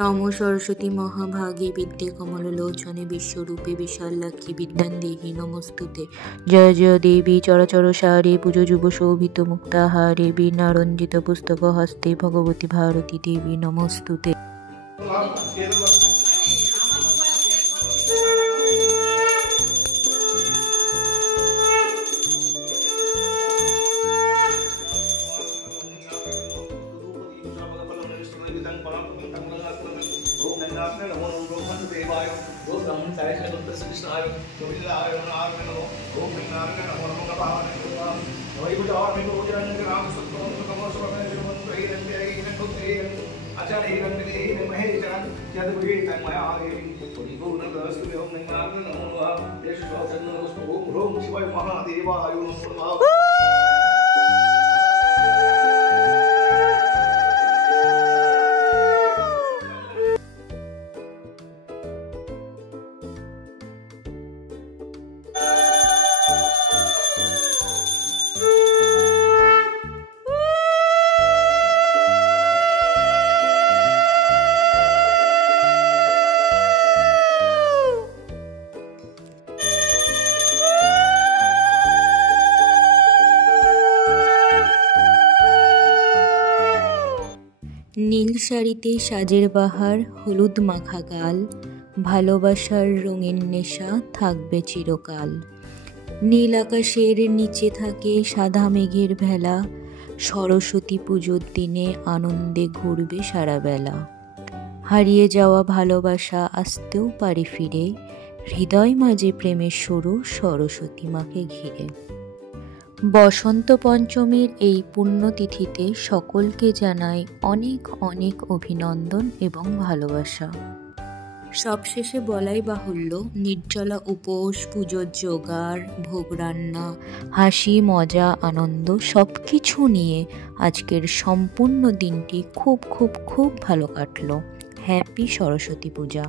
নমো সরস্বতী মহাভাগে বিদ্যে কমললোচনে বিশ্বরূপে বিশালাক্ষী বিদ্যাং দেহি নমস্তুতে। জয় জয় দেবী চরাচর সারে পুজো যুব শোভিত মুক্তাহারে বীণারঞ্জিত পুস্তক হস্তে ভগবতী ভারতী দেবী নমস্তুতে। নীল শাড়িতে সাজের বাহার, হলুদ মাখা গাল, ভালোবাসার রঙিন নেশা থাকবে চিরকাল। নীল আকাশের নিচে থাকে সাদা মেঘের ভেলা, সরস্বতী পুজোর দিনে আনন্দে ঘুরবে সারা বেলা। হারিয়ে যাওয়া ভালোবাসা আসতেও পারে ফিরে, হৃদয় মাঝে প্রেমের শুরু সরস্বতী মাকে ঘিরে। বসন্ত পঞ্চমীর এই পুণ্যতিথিতে সকলকে জানাই অনেক অনেক অভিনন্দন এবং ভালোবাসা। সবশেষে বলাই বাহুল্য, নির্জলা উপোস, পুজোর জোগাড়, ভোগ রান্না, হাসি মজা আনন্দ সব কিছু নিয়ে আজকের সম্পূর্ণ দিনটি খুব খুব খুব ভালো কাটলো। হ্যাপি সরস্বতী পূজা।